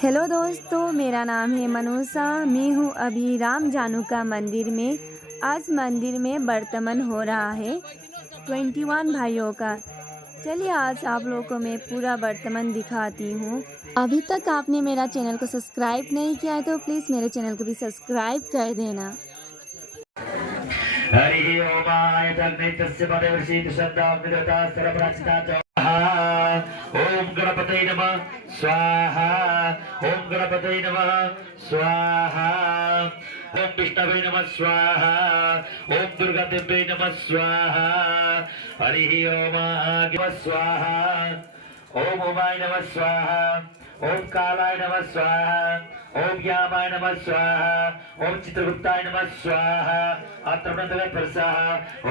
Hello दोस्तों, मेरा नाम है मनुषा। मैं हूँ अभी राम जानू का मंदिर में। आज मंदिर में बर्तमन हो रहा है 21 भाइयों का। चलिए आज आप लोगों को मैं पूरा बर्तमन दिखाती हूँ। अभी तक आपने मेरा चैनल को सब्सक्राइब नहीं किया है तो प्लीज़ मेरे चैनल को भी सब्सक्राइब कर देना। हरि ओमाय तन्नित्यस्य पदेवशीत शब्दां विदता सर्वप्रचिता च ओम गणपतये नमः स्वाहा ओम गणपतये नमः स्वाहा ओम विष्णवे नमः स्वाहा ओम दुर्गादेव्यै नमः स्वाहा हरि ओम स्वाहा ओम उमाय नमः स्वाहा ओम कालाय नमः स्वाहा ओम यामाय नमः स्वाहा ओम चित्रगुप्ताय नमः स्वाहा अत्रमन्तवे प्रसाह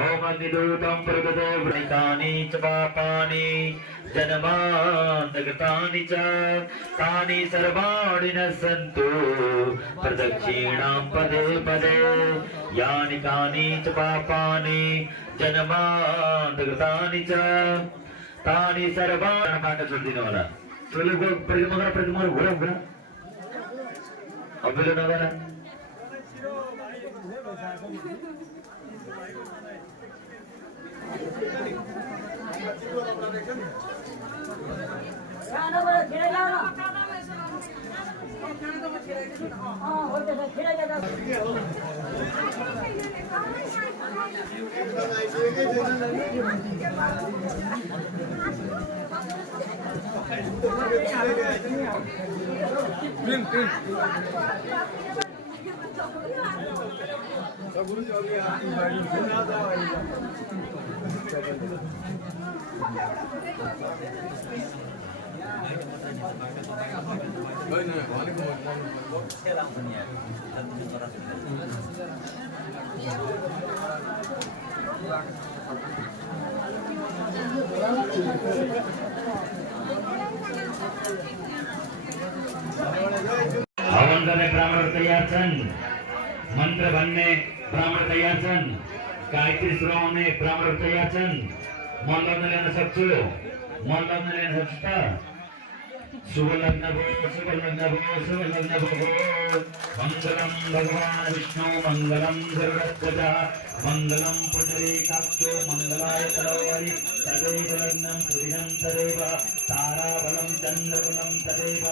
ओम अग्निदूतं प्रगदे वृतानि च पापानि जन्मान्तकृतानि च तानि सर्वाणि न सन्तु प्रदक्षिणां पदे पदे यानि कानि च पापानि जन्मान्तकृतानि च तानि सर्वाणि మాట చూడినవరా తెలుగు ప్రతిమగర కూడా अबेलो नगरा हवन गर्ने ब्राह्मण तयार छन्, मन्त्र भन्ने ब्राह्मण तयार छन्, गायत्री सुनाउने ब्राह्मण तयार छन्। म लग्न लिन सक्छु, म लग्न लिन सक्छु त? शुभ लग्न भो, शुभ लग्न भो, शुभ लग्न भो। मङ्गलम भगवान विष्णु मङ्गलम गरुडध्वज मङ्गलम पुण्डरीकाक्षो मङ्गलाय तनोहरि तदैव लग्नं सुदिनं तदैव ताराबलं चन्द्रबलं तदैव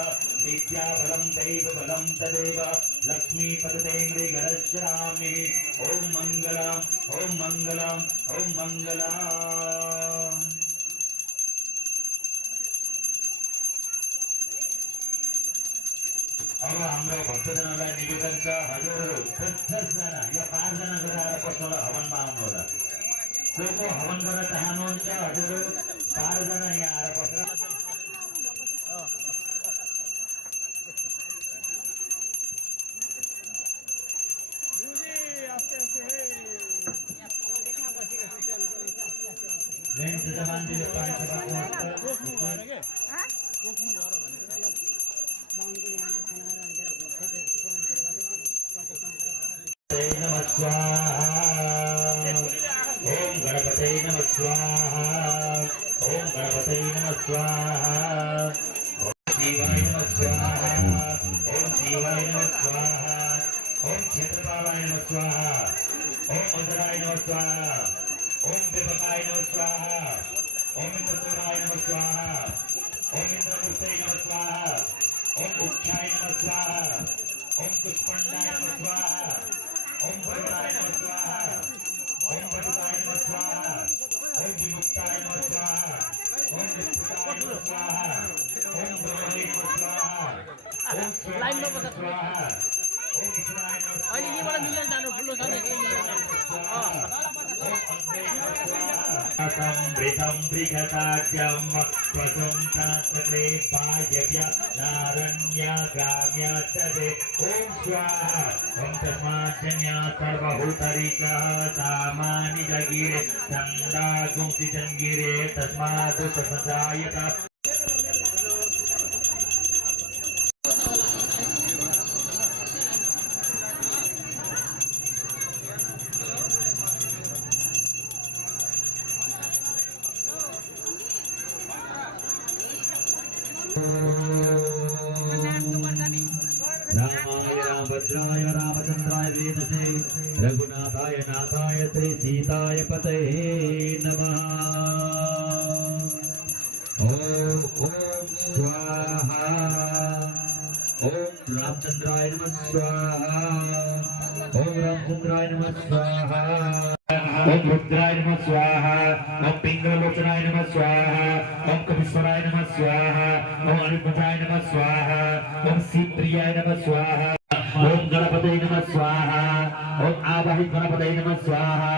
विद्याबलं दैवबलं तदैव लक्ष्मीपदे मृगरश्यामि। ओम मङ्गलम् ओम मङ्गलम् ओम मङ्गलम्। अब हाम्रो भक्तजनलाई निवेदन छ, हजुरहरू 10 जना या 5 जना गएर बस्नुहोला हवनमा आउनुहोला। को हवन गर्न चाहनुहुन्छ हजुरहरू 12 जना यहाँ आएर बसेर ओम गणपते नमः स्वाहा ओम गणपते नमः स्वाहा ओम शिवाय नमः स्वाहा ओम शिवाय नमः स्वाहा ओम क्षेत्रपालाय नमः स्वाहा ओम मधुराय नमः स्वाहा ओम देवकाय नमः स्वाहा ओम इंद्रचूड़ाय नमः स्वाहा ओम इंद्रमूर्तये नमः स्वाहा ओम उक्षाय नमः स्वाहा ओम पुष्पंडाय नमः स्वाहा ओम वरुणाय नमः स्वाहा ओम वरुणाय नमः स्वाहा ओम विमुक्ताय नमः स्वाहा ओम विमुक्ताय नमः स्वाहा ओम ब्रह्मणे नमः स्वाहा ओम शिवाय नमः स्वाहा ओम ईश्वराय नमः स्वाहा अहिले यहीबाट मिल्दैन जानु फुल्लो छ अमृतं बृहदाख्यं प्रसंतासते पायव्य नारण्यगाम्य चदे ओम स्वाहा ओम तस्माज्जन्य सर्वभूतरिकः सामानि जगिरे चन्दा गुंसि जंगिरे तस्मात् तस्मजायत Anak वीरभद्राय रामचंद्राय वेदसे रघुनाथाय नाथाय श्री सीताय पतये नमः। ओम स्वाहा। ओम रामचंद्राय नमः स्वाहा। ओम रामचंद्राय नमः स्वाहा। ओम रुद्राय नमः स्वाहा। ओम पिंगलोचनाय नमः स्वाहा। ओम कपीश्वराय नमः स्वाहा। ओम अनिरुद्धाय नमः स्वाहा। ओम शिवप्रियाय नमः स्वाहा। ओम गणपतये नमः स्वाहा। ओम आवाहित गणपतये नमः स्वाहा।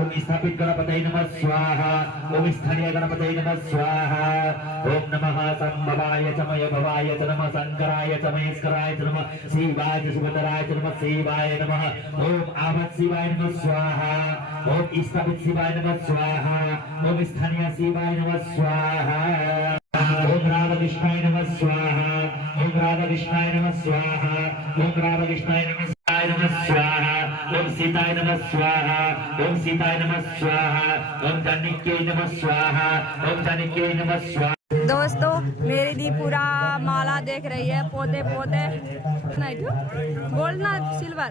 ओम स्थापित गणपतये नमः स्वाहा। ओम स्थानीय गणपतये नमः स्वाहा। ओम नमः संभवाय च मय भवाय च नमः शंकराय च महेश्वराय च नमः शिवाय च सुभद्राय च नमः शिवाय नमः। ओम आवत शिवाय नमः स्वाहा। ओम स्थापित शिवाय नमः स्वाहा। ओम स्थानीय शिवाय नमः स्वाहा। ओम राधा कृष्णाय नमः स्वाहा। ओम राधा कृष्णाय नमः स्वाहा। ओम राधा कृष्णाय नमः स्वाहा। ओम सीताय नमः स्वाहा। ओम सीताय नमः स्वाहा। ओम जानिक्यै नमः स्वाहा। ओम जानिक्यै नमः स्वाहा। दोस्तों मेरी दी पूरा माला देख रही है, पोते पोते गोल्ड ना सिल्वर।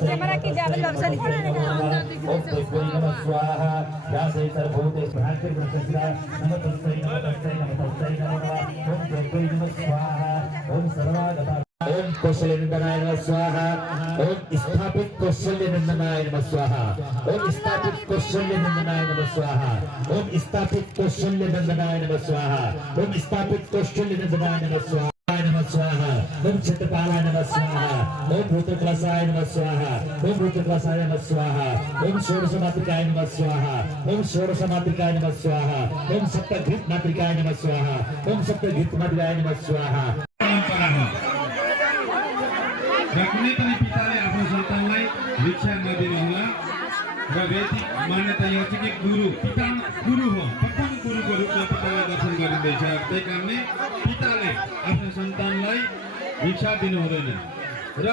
कैमरा की जाबल लफ्ज़ ओम कौशल्यनंदनाय नमः स्वाहा। ओम स्थापित कौशल्यनंदनाय नमः स्वाहा। ओम स्थापित कौशल्यनंदनाय नमः स्वाहा। ओम स्थापित कौशल्यनंदनाय नमः स्वाहा। ओम स्थापित कौशल्यनंदनाय नमः स्वाहा। नमः स्वाहा। ओम क्षेत्रपालाय नमः स्वाहा। ओम भूतक्लसाय नमः स्वाहा। ओम भूतक्लसाय नमः स्वाहा। ओम षोडशमातृकाय नमः स्वाहा। ओम षोडशमातृकाय नमः स्वाहा। ओम सप्तघृत मातृकाय नमः स्वाहा। ओम सप्तघृत मातृकाय नमः स्वाहा। कुनै पनि पिताले आफ्नो सन्तानलाई भिक्षा नदिनुहोला र वैदिक मान्यता यो चाहिँ कि पिता गुरु हो, प्रथम गुरुको रूपमा पितालाई दर्शन गरिँदैछ। त्यही कारणले पिताले आफ्नो सन्तानलाई भिक्षा दिनु हुँदैन। र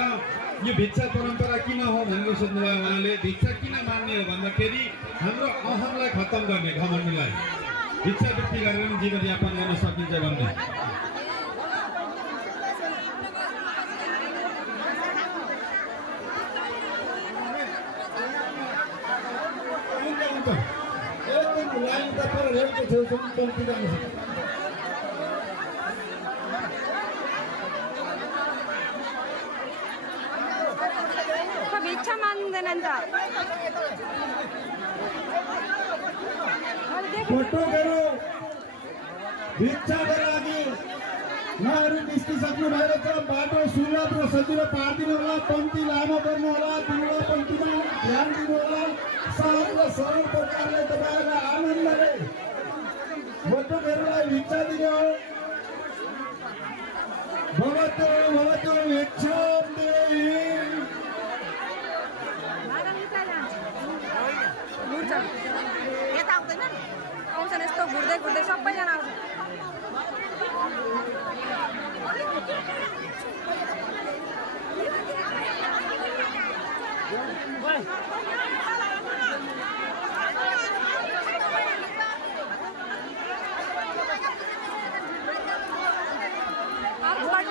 यो भिक्षा परम्परा किन हो भनेर सोध्नुभयो उहाँले। भिक्षा किन मान्ने हो भन्दाखेरि हाम्रो अहमलाई खत्तम गर्ने, घमण्डलाई भिक्षा वृत्ति गरेर जीवनयापन गर्न सकिन्छ भन्ने। भिक्षा मान्दैन नि त। फोटोहरू भिक्षाको लागि उहाँहरू निस्किसक्नु भएको छ। बाटो सुलभ र सजिलो पारिदिनु होला। पन्थी लामो गर्नु होला। बिरुवा पन्थीमा ध्यान दिनु होला। सहज र सरल प्रकारले तपाईँहरूलाई आनन्दले फोटोहरूलाई भिक्षा दिने हो। भवतो भवतो भिक्षां देहि। यता आउँदैन आउँछन् यस्तो घुर्दै घुर्दै सबैजना आउँछ।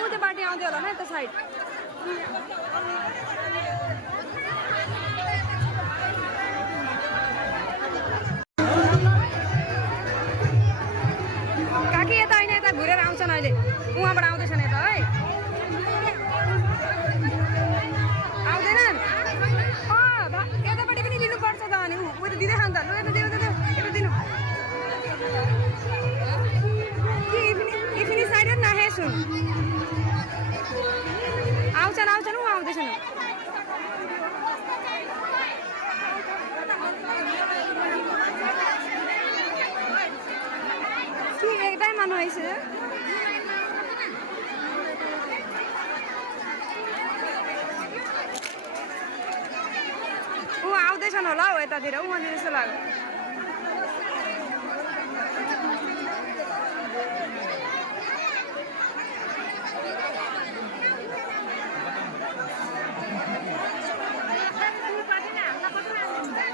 उता बाटी आउँदै होला नि यता साइड। काकी यता होइन, यता घुरेर आउँछन् अहिले। उहाँबाट आउँदैछन् यता है। आउँदैनन्? यतापट्टि पनि दिनुपर्छ त। अनि ऊ त दिँदैछ नि त। लु यता दिनु, यता दिनु। इफिनी साइड नाहे सुन आउँछन् आउँछन् ऊ आउँदैछन्। एकटाइ मान्नु आइस। ऊ आउँदैछन् होला हौ यतातिर। उहाँनिर जस्तो लाग्यो।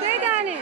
त्यही त नि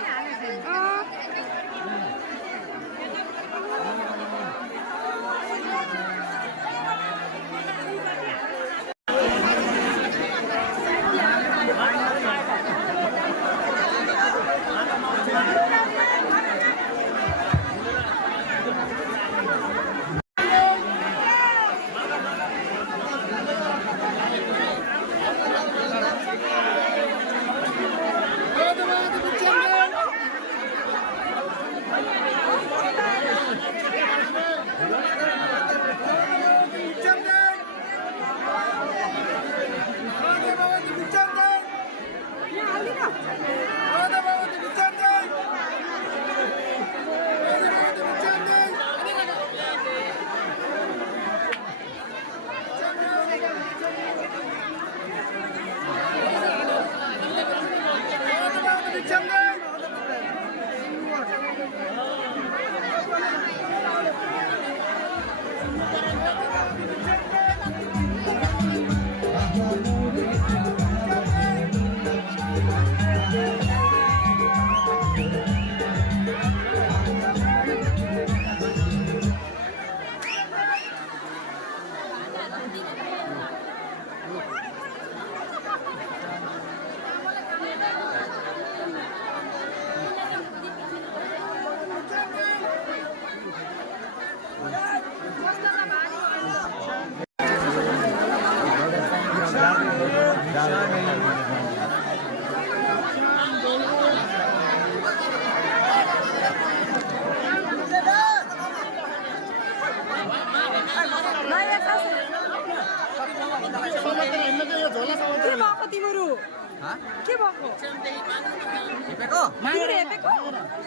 तिमीले हेपेको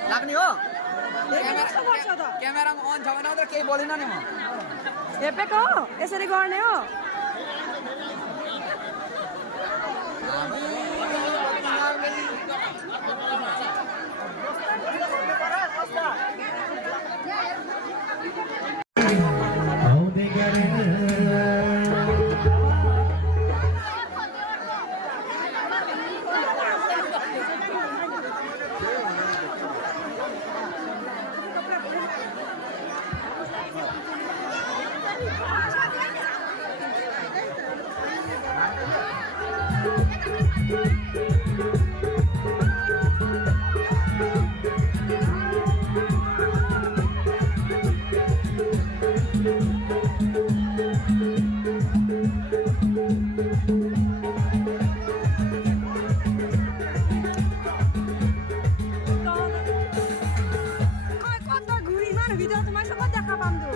लाग्ने हो हेपेको कस्तो गर्छ त क्यामेरामा अन छ भने मात्र केही बोलेन नि म हेपेको हो यसरी गर्ने हो आउँदै गरेर কত ঘুরি ইমান ভিতৰত তোমাৰ চকত দেখা পাম তো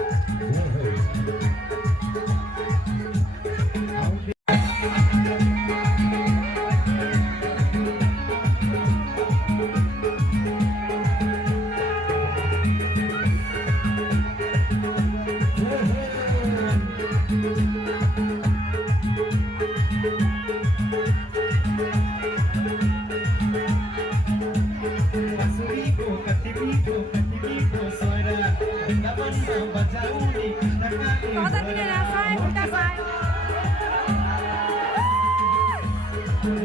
कता मिलेर साय खुट्टा साय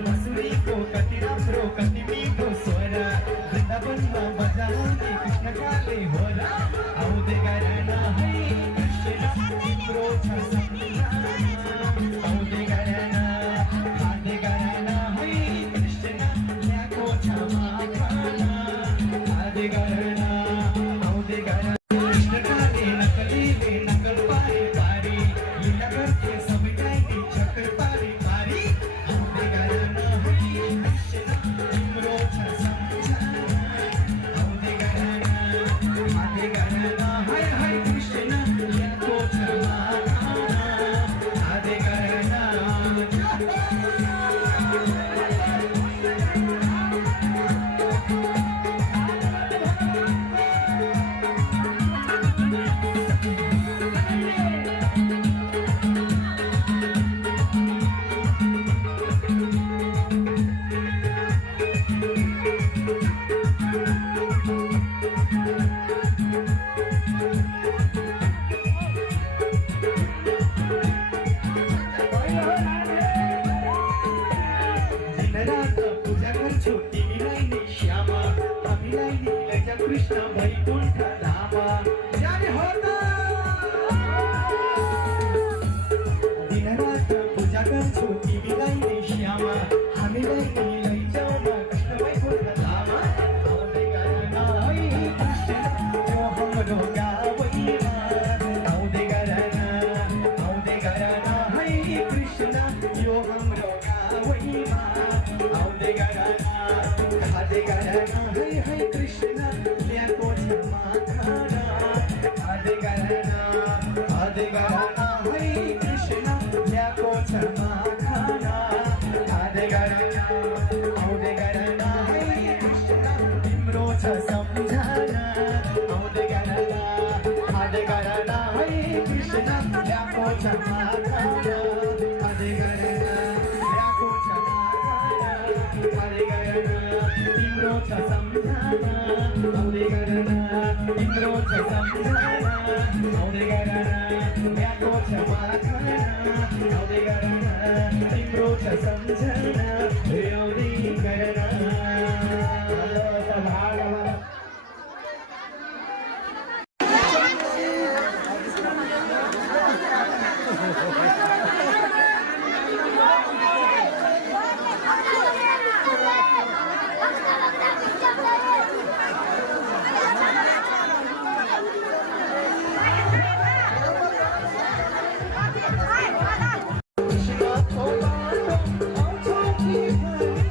बाँसुरीको कति राम्रो कति मिठो स्वर वृन्दावनमा बजाउने कृष्णकाले हो र आउँदै गरेन है कृष्ण तिम्रो छ सम्मान आउँदै गरेन खाँदै गरेन है कृष्ण ल्याएको छ माखन खाँदै गरेन आउँदै गरेन कृष्णकाले नकलीले नकल पारे पारी लीला गर्थे सबैलाई चक्कर पारे पारी आउँदै गरेन है कृष्ण तिम्रो छ सम्झना आउँदै गरेन खाँदै गरेन है कृष्ण ल्याएको छ माखन खाँदै गरेन दिनरात पूजा गर्छु तिमीलाई नै श्यामा हामीलाई नि लैजा कृष्ण वैकुण्ठ धामा जाने हो त दिनरात पूजा गर्छु तिमीलाई नै श्यामा हामीलाई नि लैजाऊ न कृष्ण वैकुण्ठ धामा आउँदै गरेन है कृष्ण यो हाम्रो गाउँमा आउँदै गरेन है कृष्ण यो हाम्रो गाउँमा आउँदै गरेन खाँदै गरेन है कृष्ण ल्याएको छ माखन खाँदै गरेन है कृष्ण ल्याएको छ माखन खाँदै गरेन आउँदै गरेन है कृष्ण तिम्रो छ सम्झना आउँदै गरेन खाँदै गरेन है कृष्ण ल्याएको छ माखन खाँदै गरेन ल्याएको छ माखन खाँदै गरेन तिम्रो छ सम्झना आउँदै गरेन तिम्रो छ सम्झना आउँदै गरेन ल्याएको छ माखन आउँदै गरेन तिम्रो छ सम्झना आउँदै गरेन कृष्ण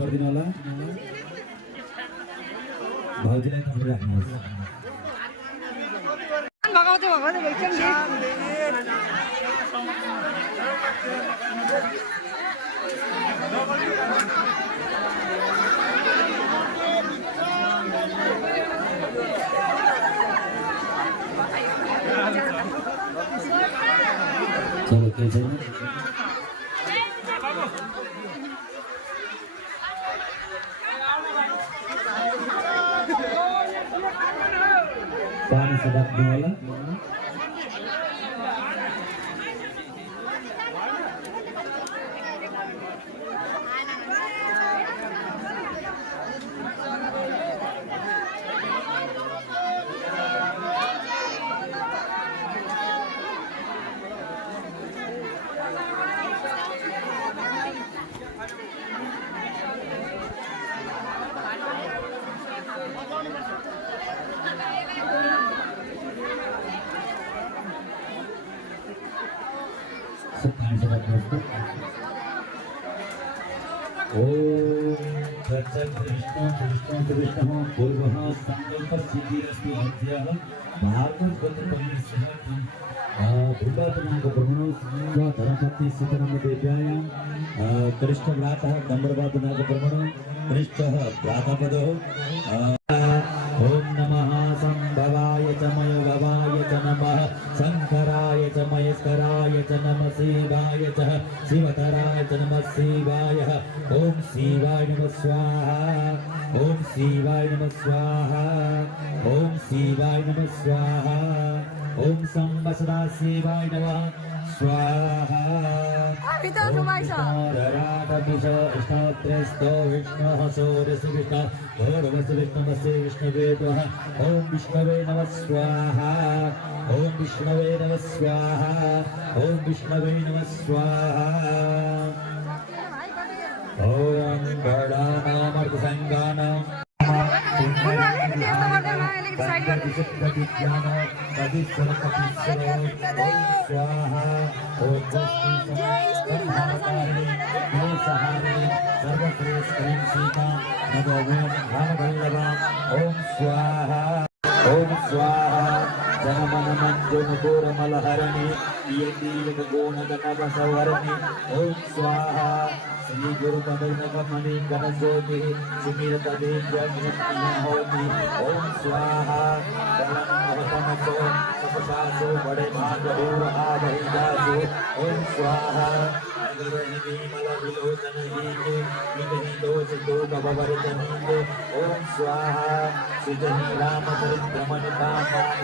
गरिदिनु होला भाउजूलाई तपाईले राख्नुहोस् भगाउँदै भगाउँदै गइसक्यो नि। चलो केही छैन पानी से राख्नु होला सब पानी से राख्नुहोस् त ओम तत्सविष्णु पूर्वः सङ्कल्पसिद्धिरस्तु अद्यः भागवतपरिसरः भूपातनागब्रह्मणो धर्मपत्नी सीतारामदेव्यायां कनिष्ठव्रातः डम्बरवादनागब्रह्मणो कनिष्ठः भ्रातापदो ओम नमः संभवाय च मयभवाय च नमः शंकराय च महेश्वराय च नमः शिवाय च शिवतराय च नमः शिवाय ओम शिवाय नमः स्वाहा ओम शिवाय नमः स्वाहा ओम शिवाय नमः स्वाहा ओम संवत्सरा शिवाय नमः स्वाहा भित्र घुमाइछ। विष्णुत्रस्तो विष्णुः सूर्यस्य विष्णु भैरवस्य विष्णुमस्य विष्णुवेदः ओम विष्णवे नमः स्वाहा ओम विष्णवे नमः स्वाहा ओम विष्णवे नमः स्वाहा ओम गणानामर्धसंगानां ओम स्वाहा ओम स्वाहा जनमनमञ्जुनपूरमलहरणि यदीवगुणगणवसंहरणि ओम स्वाहा श्री गुरु पदमणि गणज्योति सुमीरतदेव्योति ओम स्वाहा दलमहतमसो सपसासो बड़े भागरूर आदहिदासो ओम स्वाहा ओम स्वाहा सुजहि रामचरित्रमणिका देहि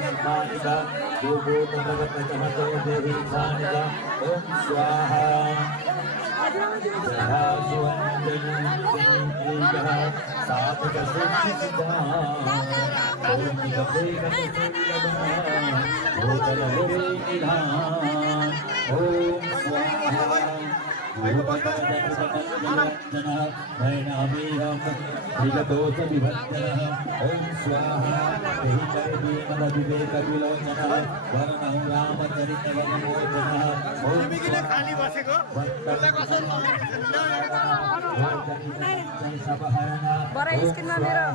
ओम स्वाहा ओम स्वाहा विवेक विलोचन वरणं रामचरितवनमोचन बरा स्किनमा मेरो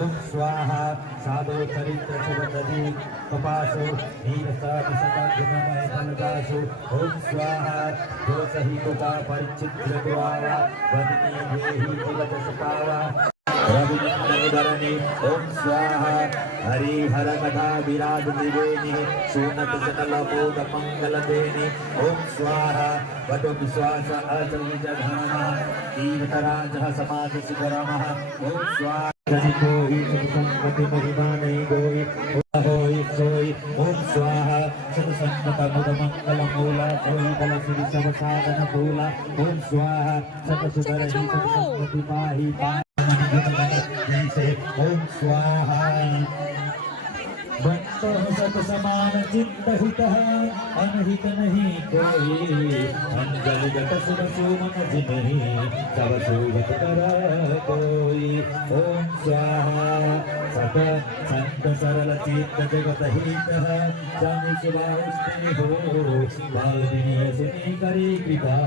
ओम स्वाहा साधो चरित्र सुगंधि कपासो नीरसासु ओम स्वाहा दोषहितुका परिचित्र द्वारा वदनी देहि जगत सपावा रविनंदनधरणी ओम स्वाहा हरिहर कथा विराज निवेनि सुनत सकल बोध मंगल देनि ओम स्वाहा वटो विश्वास अचल जघाना तीर्थराजः समाज शिखरमः ओम स्वाहा कोई संगति महिमा नहीं कोई होई सोई ओम स्वाहा सत्संगत मुद मंगल मूला सोई बल सिरि सब साधन फूला ओम स्वाहा सत सुकर ही सत्संगति पाही जैसे ओम स्वाहा भक्त सत समान चित्त हितः अनहित नहीं कोई अंजलि जट सुर सुमन जिन्हि तब शोभत कर कोई ओम स्वाहा सत संत सरल चित्त जगत हितः जानि शिवास्ते हो बालविनीय सुनि करी कृपा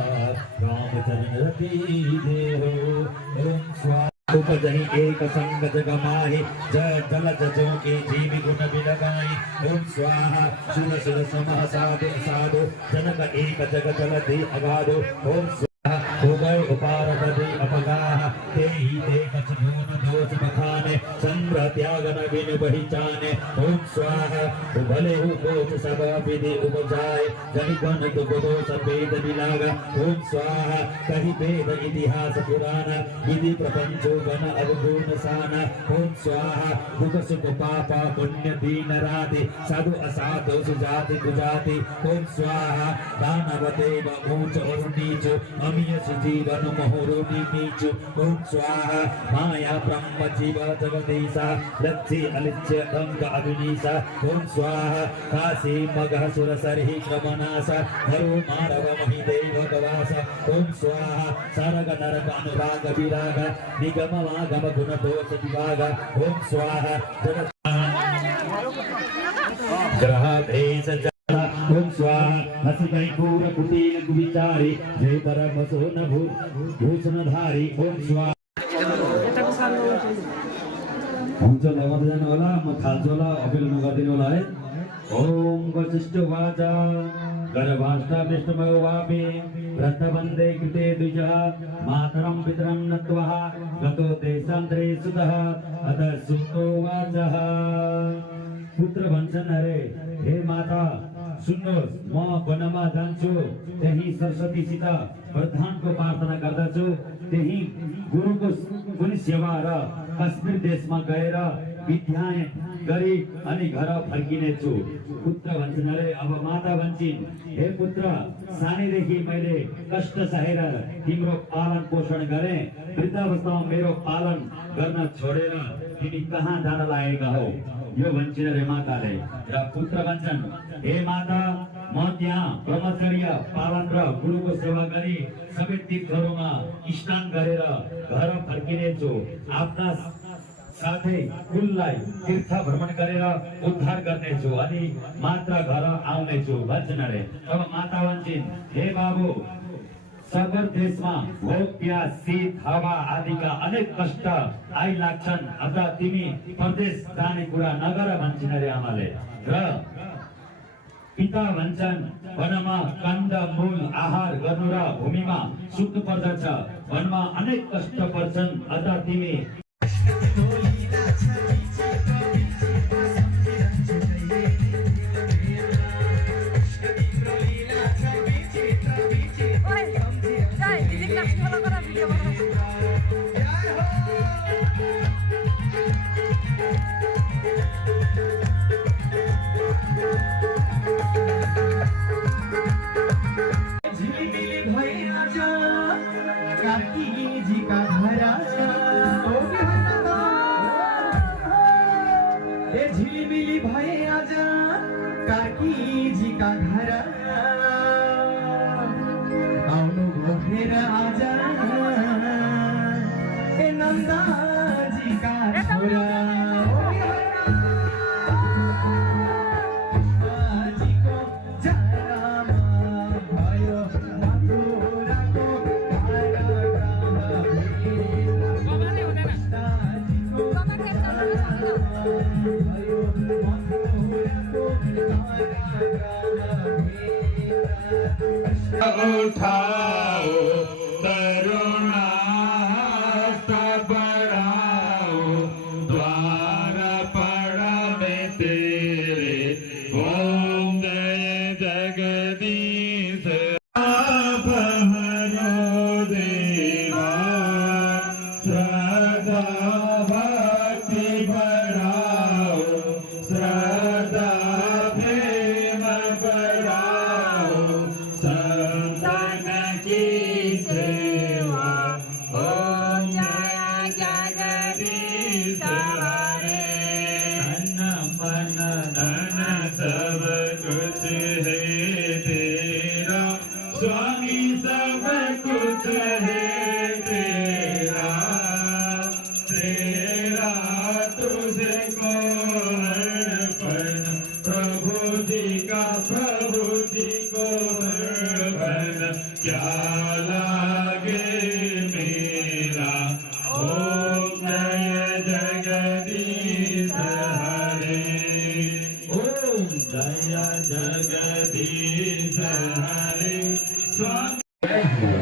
रामचरण रति देहो ओम स्वाहा उपजहि एक संग जग माहि जल जजों के जीव गुण बिलगाई ओम स्वाहा सुर सुर समः साधु साधु जनक एक जग जल दे अगाधो ओम स्वाहा हो गए उपार दे अपगाह ते ही ते कछ धून दोष बखाने संग्रह त्याग न बिन बहि जाने ओम स्वाहा भले हो कोच सब विधि उपजाए जनि गण दुख दोष भेद मिलागा ओम स्वाहा कहि वेद इतिहास पुराण विधि प्रपंचो गण अवगुण साना ओम स्वाहा दुख सुख पाप पुण्य दीन राति साधु असाधु सुजाति कुजाति ओम स्वाहा दानव देव ऊंच और नीच अमीय सुजीवन मोहरुनि नीच ओम स्वाहा माया ब्रह्म जीव जगदीशा लक्ष्य अलिच्य अंग अभिनीशा ओम स्वाहा काशी मगह सुर सरहि क्रमनाशा धरो मानव महि देव गवास ओम स्वाहा सरग नरक अनुराग विराग निगम वागम गुण दोष विभाग ओम स्वाहा ग्रह भेष ओम स्वाहा हसुकै पूर कुटील विचारी जय परम सोन भूषण धारी ओम स्वाहा हुन्छ लगाउँदै जानु होला म थाल्छु होला अपिल नगरिदिनु होला है ओम वशिष्ठ वाचा गर्भाष्टा विष्णुमय वापि व्रतबन्धे कृते द्विजः मातरं पितरं नत्वः गतो देशान्तरे सुतः अतः सुतो वाचः पुत्र भन्छन् अरे हे माता सुन्नुहोस् म वनमा जान्छु त्यही सरस्वतीसित वरदानको प्रार्थना गर्दछु त्यही गुरुको कुनै सेवा र कश्मीर देशमा गएर विद्या गरी अनि घर फर्किने छु पुत्र भन्छन् अरे अब माता भन्छन् हे पुत्र सानैदेखि मैले कष्ट सहेर तिम्रो पालन पोषण गरे वृद्धावस्थामा मेरो पालन गर्न छोडेर तिमी कहाँ जान लागेका हौ यो भन्छन् रे माताले र पुत्र भन्छन् हे माता म त्यहाँ ब्रह्मचर्य पालन र गुरुको सेवा गरी सबै तीर्थहरूमा स्नान गरेर घर फर्किने छु आफ्ना साथै कुललाई तीर्थ भ्रमण गरेर उद्धार गर्नेछु अनि मात्र घर आउनेछु भन्छन् अरे अब माता भन्छन् हे बाबु सगर देशमा भोग प्यास शीत हावा आदिका अनेक कष्ट आइलाग्छन् अत तिमी परदेश जाने कुरा नगर भन्छन् अरे आमाले र पिता भन्छन् वनमा कन्द मूल आहार गर्नु र भूमिमा सुत्नु पर्दछ वनमा अनेक कष्ट पर्छन् अत तिमी झिलिमिली भए आज कार्कीजी का घर आउनु भोगेर आज ए नन्दाजी का छोरा आजीको जन्म भयो मथुराको उठाओ तरुणा बढ़ाओ द्वार पड़ा में तेरे ओम जय जगदीश हरो देवा श्रद्धा भक्ति बढ़ाओ श्रद्धा प्रेम बढ़ाओ संतन की सेवा ओम जय जगदीश हरे तन मन स्वामी सब कुछ है तेरा, तेरा तुझको अर्पण, प्रभु जी का प्रभु जी को अर्पण, क्या लागे मेरा। ओम जय जगदीश हरे, ओम जय जगदीश हरे। स्वामी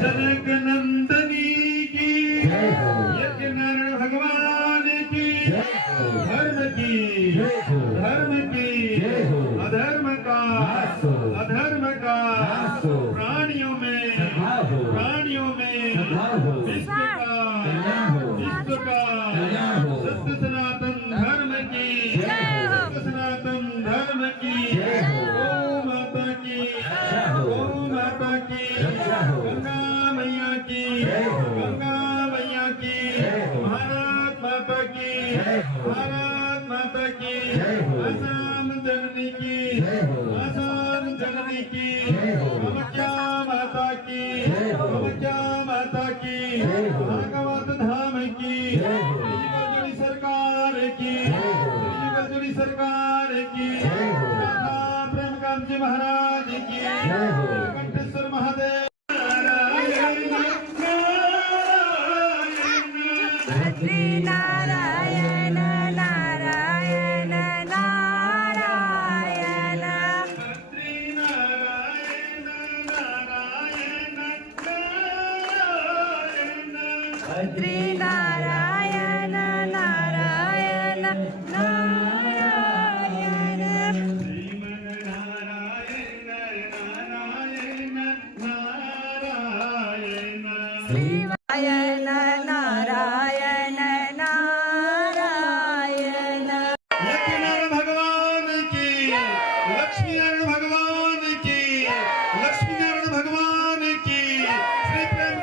जनक नंदनी की, यज्ञनारायण भगवान की, धर्म की, धर्म की, अधर्म का, अधर्म का, प्राणियों में, प्राणियों में, विश्व का, विश्व का, सत्य सनातन धर्म की, सत्य सनातन धर्म की, गौ माता की, गौ माता की, गंगा मैया की, गंगा मैया की, भारत माता की, भारत माता की, आसाम जननी की, आसाम जननी की, कामाख्या माता की, कामाख्या माता की, भागवत धाम की, श्री सरकार की, श्री सरकार की, राधा प्रेमकांत जी महाराज की, कंठेश्वर महादेव। श्री नारायण नारायण नारायण, श्री नारायण नारायण नारायण, श्री नारायण नारायण नारायण, श्रीमन नारायण नारायण नारायण, श्री नारायण नारायण नारायण। यज्ञनारायण भगवान की, लक्ष्मी नारायण भगवान की, लक्ष्मी नारायण भगवान